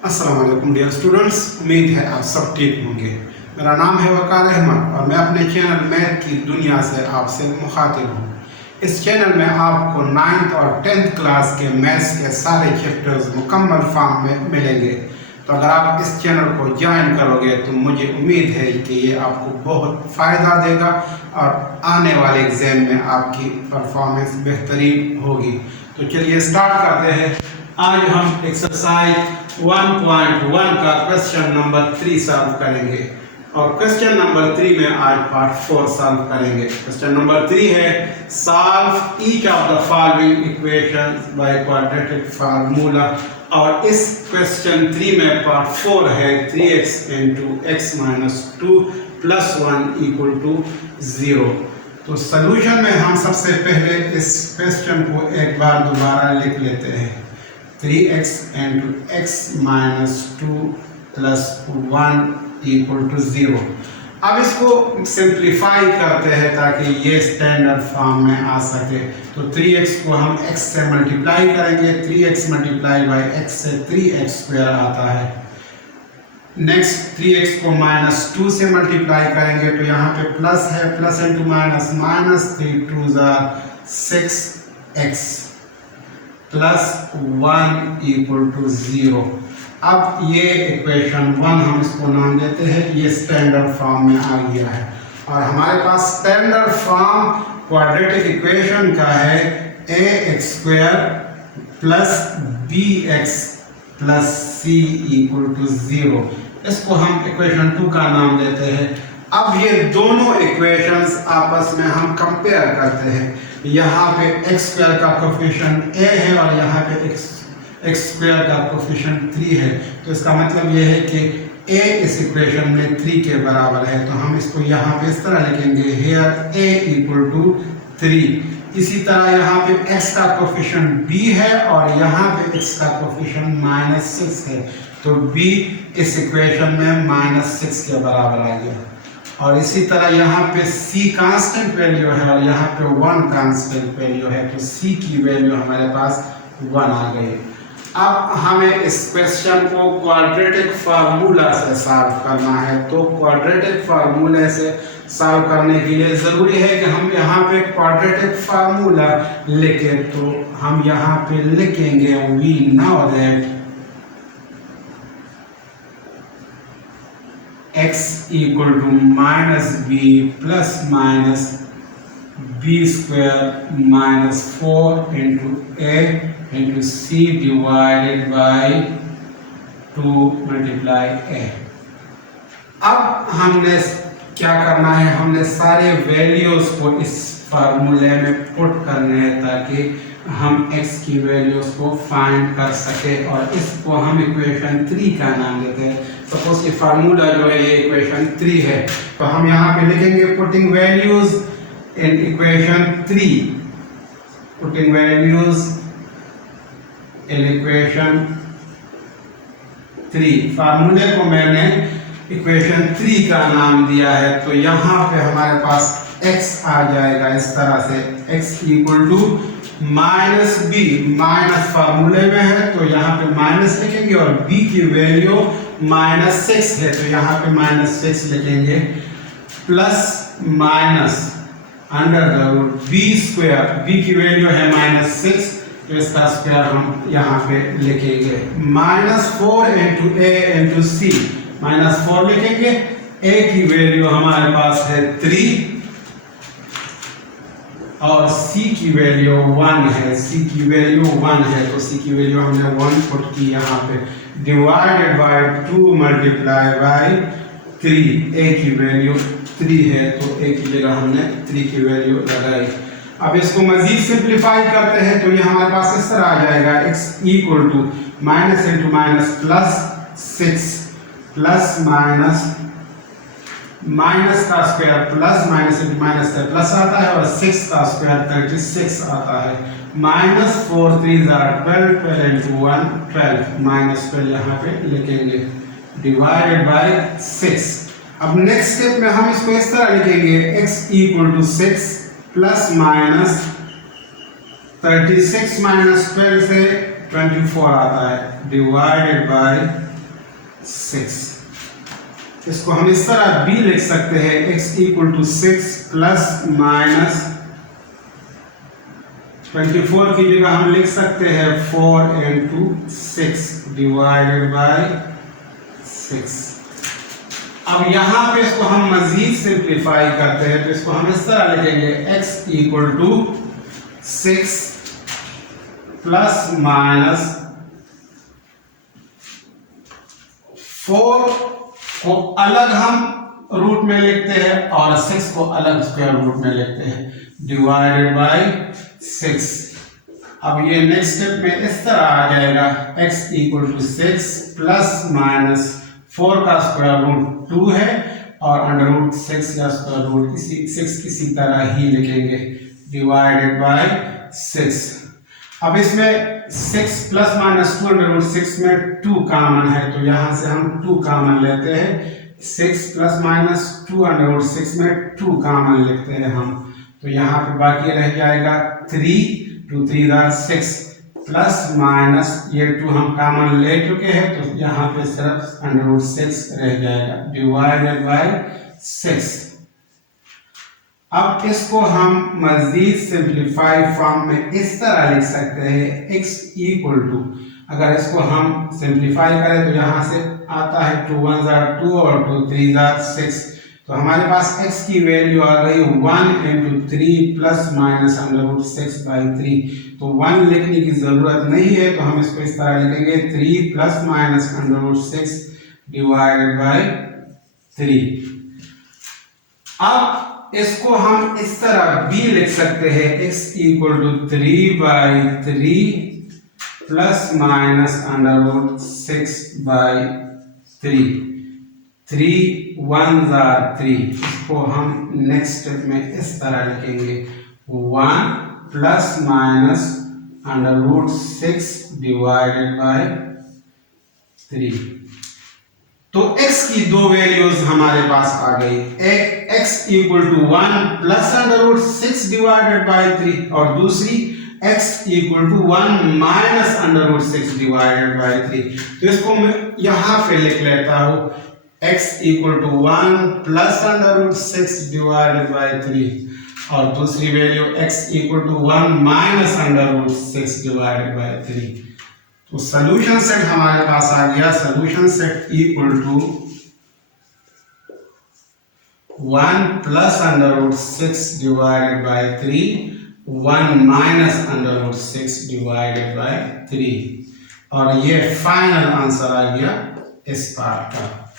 अस्सलाम वालेकुम dear students, उम्मीद है आप सब ठीक होंगे। मेरा नाम है वकार अहमद और मैं अपने चैनल मैथ की दुनिया से आपसे मुखातिब हूँ। इस चैनल में आपको 9th और 10th क्लास के मैथ्स के सारे चैप्टर्स मुकम्मल फॉर्म में मिलेंगे। तो अगर आप इस चैनल को ज्वाइन करोगे तो मुझे उम्मीद है कि ये आपको बहुत फ़ायदा देगा और आने वाले एग्ज़ाम में आपकी परफॉर्मेंस बेहतरीन होगी। तो चलिए स्टार्ट करते हैं। आज हम एक्सरसाइज 1.1 का क्वेश्चन नंबर 3 सॉल्व करेंगे और क्वेश्चन नंबर 3 में आज पार्ट 4 सॉल्व करेंगे। क्वेश्चन नंबर 3 है solve each of the following equations by quadratic formula. और इस क्वेश्चन 3 में पार्ट 4 है 3x into x minus 2 plus 1 equal to 0। तो सॉल्यूशन में हम सबसे पहले इस क्वेश्चन को एक बार दोबारा लिख लेते हैं। 3x into x minus 2 plus 1 equal to 0। अब इसको सिंप्लीफाई करते हैं ताकि ये स्टैंडर्ड फॉर्म में आ सके। तो 3x को हम x से मल्टीप्लाई करेंगे, 3x मल्टीप्लाई बाई x से 3x स्क्वायर आता है। नेक्स्ट 3x को -2 से मल्टीप्लाई करेंगे तो यहाँ पे प्लस है, plus into minus, minus 3 2 6x plus 1 equal to 0। अब ये इक्वेशन 1 हम इसको नाम देते हैं, ये स्टैंडर्ड फॉर्म में आ गया है। और हमारे पास स्टैंडर्ड फॉर्म क्वाड्रेटिक इक्वेशन का है ax square plus bx plus c equal to 0। इसको हम इक्वेशन 2 का नाम देते हैं। अब ये दोनों इक्वेशंस आपस में हम कंपेयर करते हैं। यहाँ पे x स्क्वायर का कोफिशिएंट a है और यहाँ पे x स्क्वायर का कोफिशिएंट 3 है। तो इसका मतलब ये है कि a इस इक्वेशन में 3 के बराबर है। तो हम इसको यहाँ पे इस तरह लिखेंगे, here a इक्वल टू 3। इसी तरह यहाँ पे x का कोफिशिएंट b है और यहाँ पे x का कोफिशिएंट -6 है। तो b इस इक्वेशन में -6 के बराबर आ गया। और इसी तरह यहाँ पे c कांस्टेंट वैल्यू है और यहाँ पे 1 कांस्टेंट वैल्यू है। तो c की वैल्यू हमारे पास 1 आ गई। अब हमें इस क्वेश्चन को क्वाड्रेटिक फार्मूला से सॉल्व करना है। तो क्वाड्रेटिक फार्मूले से सॉल्व करने के लिए ज़रूरी है कि हम यहाँ पे क्वाड्रेटिक फार्मूला लिखें। तो हम यहाँ पे लिखेंगे we know that x equal to -b plus minus b square minus 4 into a into c divided by 2 multiply a। अब हमने क्या करना है, हमने सारे वैल्यूज को इस फार्मूले में पुट करने हैं ताकि हम x की वैल्यूज को फाइंड कर सके और इसको हम इक्वेशन 3 का नाम देते हैं। सपोज ये फार्मूला जो है ये इक्वेशन 3 है। तो हम यहाँ पे लिखेंगे putting values in equation 3, putting values in equation 3। फार्मूले को मैंने इक्वेशन 3 का नाम दिया है। तो यहाँ पे हमारे पास x आ जाएगा इस तरह से, x equal to -b, minus फार्मूले में है तो यहाँ पे माइनस लिखेंगे और b की वैल्यू -6 है तो यहाँ पे -6 लिखेंगे, plus minus under the root b square, b की वैल्यू है -6 तो इसका स्क्वायर हम यहाँ पे लिखेंगे, -4 इंटू a इंटू c, -4 लिखेंगे, a की वैल्यू हमारे पास है 3 और c की वैल्यू 1 है, c की वैल्यू 1 है तो c की वैल्यू हमने 1 पुट की यहाँ पे, divided by 2 multiply by 3। a की वैल्यू 3 है तो a की जगह हमने 3 की वैल्यू लगाई। अब इसको मजीद सिंप्लीफाई करते हैं तो ये हमारे पास इस तरह आ जाएगा, x equal to minus into minus plus 6 plus minus का square plus, minus into minus से प्लस आता है और 6 का स्क्वायर 36 आता है, -4 3 12, 12 इंटू 1 12, -12 यहाँ पे लिखेंगे, डिवाइडेड बाय 6। अब नेक्स्ट स्टेप में हम इसको इस तरह लिखेंगे, x equal to 6 plus minus 36 -12 से 24 आता है डिवाइडेड बाय 6। इसको हम इस तरह भी लिख सकते हैं, x equal to 6 plus minus 24 की जगह हम लिख सकते हैं 4 इंटू 6 डिवाइडेड बाय 6। अब यहाँ पे इसको हम मजीद सिंप्लीफाई करते हैं, तो इसको हम इस तरह लिखेंगे x equal to 6 plus minus 4 को अलग हम रूट में लिखते हैं और 6 को अलग स्क्वायर रूट में लिखते हैं डिवाइडेड बाय 6। अब ये नेक्स्ट स्टेप में इस तरह आ जाएगा, x equal to 6 plus minus 4 का स्क्वायर रूट 2 है और अंडर रूट 6 का स्क्वायर रूट 6 इसी तरह ही लिखेंगे डिवाइडेड बाय 6। अब इसमें 6 प्लस माइनस 2 अंडर रूट 6 में 2 कॉमन है, तो यहाँ से हम 2 कॉमन लेते हैं। 6 प्लस माइनस 2 अंडर रूट 6 में 2 कॉमन लिखते हैं हम, तो यहाँ पे बाकी रह जाएगा 3 2 3 6 प्लस माइनस ये 2 हम कॉमन ले चुके हैं, तो यहाँ पे सिर्फ अंडर रूट 6 रह जाएगा डिवाइडेड बाय 6। अब इसको हम मजीद सिंप्लीफाई फॉर्म में इस तरह लिख सकते हैं, x इक्वल टू, अगर इसको हम सिंप्लीफाई करें तो यहाँ से आता है 2 1 2 और 2 3 6, तो हमारे पास x की वैल्यू आ गई 1 into 3 plus minus under root 6 by 3। तो 1 लिखने की जरूरत नहीं है, तो हम इसको इस तरह लिखेंगे 3 plus minus under root 6 divided by 3। अब इसको हम इस तरह भी लिख सकते हैं, x equal to 3 by 3 plus minus under root 6 by 3। 3 1 3, इसको हम नेक्स्ट स्टेप में इस तरह लिखेंगे 1 plus minus under root 6 divided by 3। तो x की दो वैल्यूज हमारे पास आ गई, एक x equal to 1 plus under root 6 divided by 3 और दूसरी x equal to 1 minus under root 6 divided by 3। तो इसको मैं यहाँ पे लिख लेता हूँ, x equal to 1 plus under root 6 divided by 3 और दूसरी value x equal to 1 minus under root 6 divided by 3। तो सॉल्यूशन सेट हमारे पास आ गया, solution set equal to 1 plus under root 6 divided by 3 1 minus under root 6 divided by 3 और ये final answer आ गया इस पार्ट का।